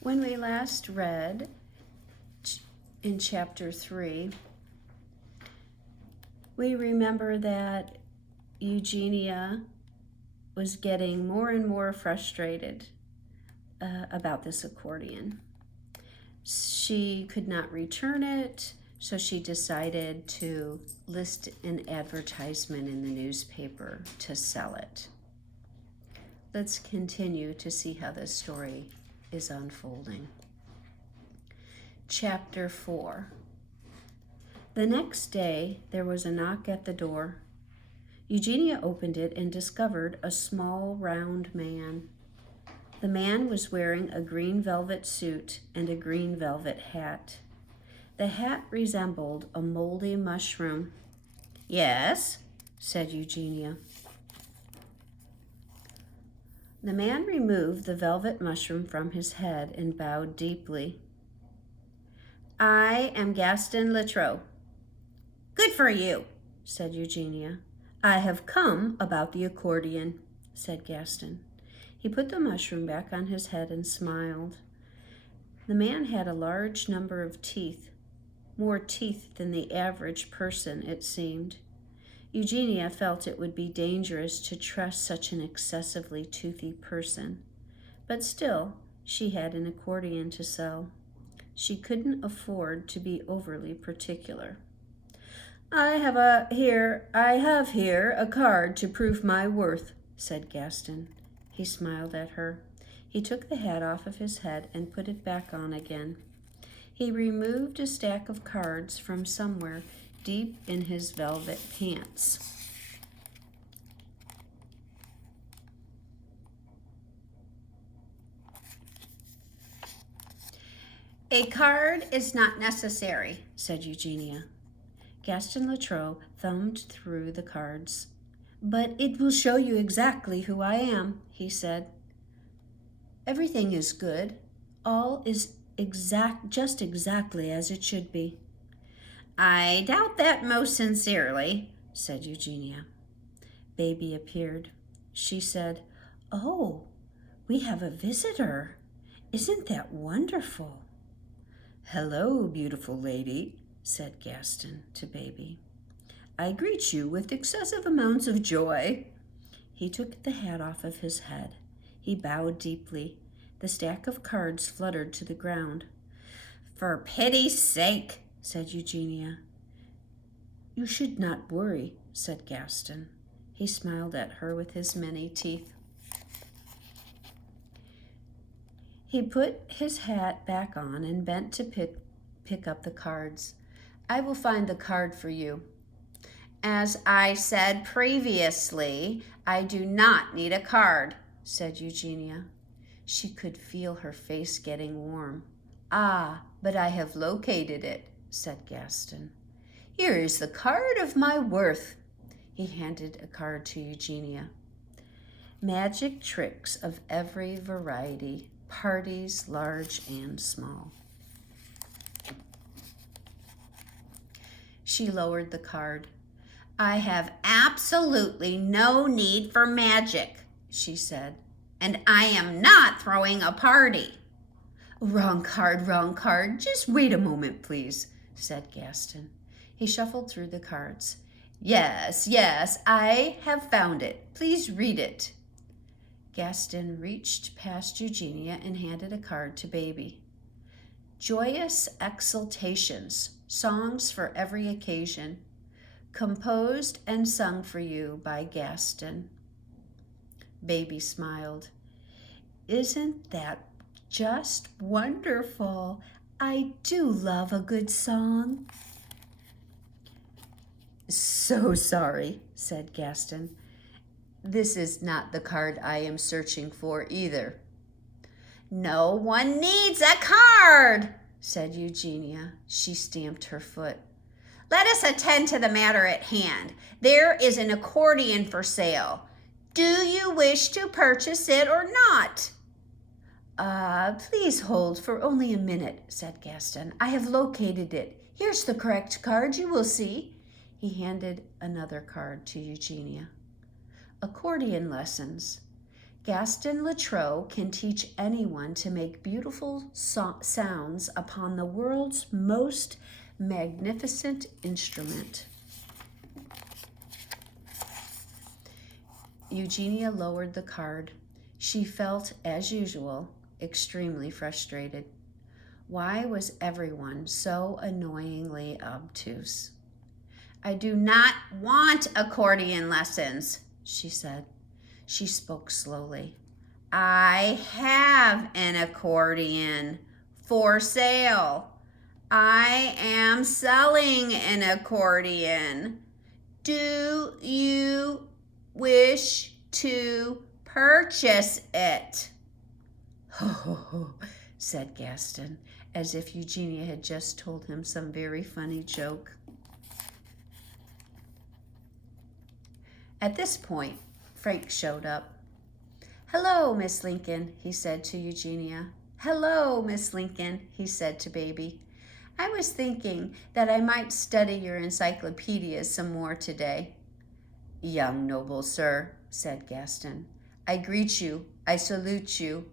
When we last read in chapter 3, we remember that Eugenia was getting more and more frustrated about this accordion. She could not return it, so she decided to list an advertisement in the newspaper to sell it. Let's continue to see how this story is unfolding. Chapter 4. The next day, there was a knock at the door. Eugenia opened it and discovered a small, round man. The man was wearing a green velvet suit and a green velvet hat. The hat resembled a moldy mushroom. "Yes," said Eugenia. The man removed the velvet mushroom from his head and bowed deeply. "I am Gaston Latreau." "Good for you," said Eugenia. "I have come about the accordion," said Gaston. He put the mushroom back on his head and smiled. The man had a large number of teeth, more teeth than the average person, it seemed. Eugenia felt it would be dangerous to trust such an excessively toothy person, but still, she had an accordion to sell. She couldn't afford to be overly particular. I have here a card to prove my worth," said Gaston. He smiled at her. He took the hat off of his head and put it back on again. He removed a stack of cards from somewhere deep in his velvet pants. "A card is not necessary," said Eugenia. Gaston Latreau thumbed through the cards. "But it will show you exactly who I am," he said. "Everything is good. All is just exactly as it should be." "I doubt that most sincerely," said Eugenia. Baby appeared. She said, "Oh, we have a visitor. Isn't that wonderful?" "Hello, beautiful lady," said Gaston to Baby. "I greet you with excessive amounts of joy." He took the hat off of his head. He bowed deeply. The stack of cards fluttered to the ground. "For pity's sake," said Eugenia. "You should not worry," said Gaston. He smiled at her with his many teeth. He put his hat back on and bent to pick up the cards. "I will find the card for you." "As I said previously, I do not need a card," said Eugenia. She could feel her face getting warm. "Ah, but I have located it," said Gaston. "Here is the card of my worth." He handed a card to Eugenia. "Magic tricks of every variety, parties large and small." She lowered the card. "I have absolutely no need for magic," she said, "and I am not throwing a party." Wrong card. Just wait a moment, please," said Gaston. He shuffled through the cards. Yes, I have found it. Please read it." Gaston reached past Eugenia and handed a card to Baby. "Joyous exultations, songs for every occasion, composed and sung for you by Gaston." Baby smiled. "Isn't that just wonderful? I do love a good song." "So sorry," said Gaston. "This is not the card I am searching for either." "No one needs a card," said Eugenia. She stamped her foot. "Let us attend to the matter at hand. There is an accordion for sale. Do you wish to purchase it or not?" Please hold for only a minute," said Gaston. "I have located it. Here's the correct card, you will see." He handed another card to Eugenia. "Accordion lessons." Gaston Latrobe can teach anyone to make beautiful sounds upon the world's most magnificent instrument. Eugenia lowered the card. She felt, as usual, extremely frustrated. Why was everyone so annoyingly obtuse? I do not want accordion lessons, she said. She spoke slowly. I have an accordion for sale. I am selling an accordion. Do you wish to purchase it? Ho, ho, ho, said Gaston, as if Eugenia had just told him some very funny joke. At this point, Frank showed up. Hello, Miss Lincoln, he said to Eugenia. Hello, Miss Lincoln, he said to Baby. I was thinking that I might study your encyclopedia some more today. Young noble sir, said Gaston, I greet you, I salute you.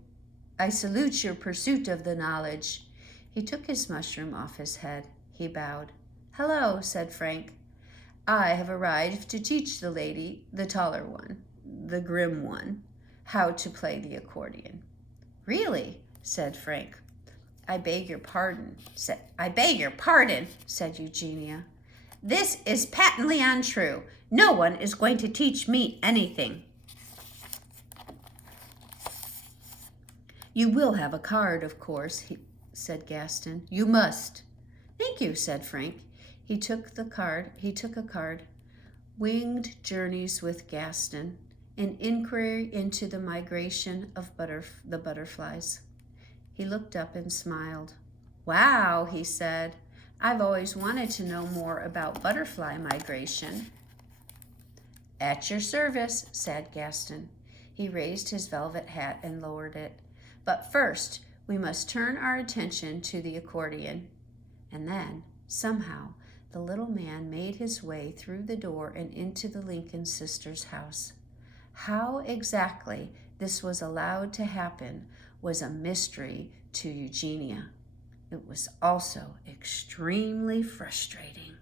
I salute your pursuit of the knowledge. He took his mushroom off his head. He bowed. Hello, said Frank. I have arrived to teach the lady, the taller one, the grim one, how to play the accordion. Really? Said Frank. I beg your pardon, said Eugenia. This is patently untrue. No one is going to teach me anything. You will have a card, of course, said Gaston. You must. Thank you, said Frank. He took a card. Winged Journeys with Gaston, an inquiry into the migration of the butterflies. He looked up and smiled. Wow, he said. I've always wanted to know more about butterfly migration. At your service, said Gaston. He raised his velvet hat and lowered it. But first, we must turn our attention to the accordion. And then, somehow, the little man made his way through the door and into the Lincoln sisters' house. How exactly this was allowed to happen was a mystery to Eugenia. It was also extremely frustrating.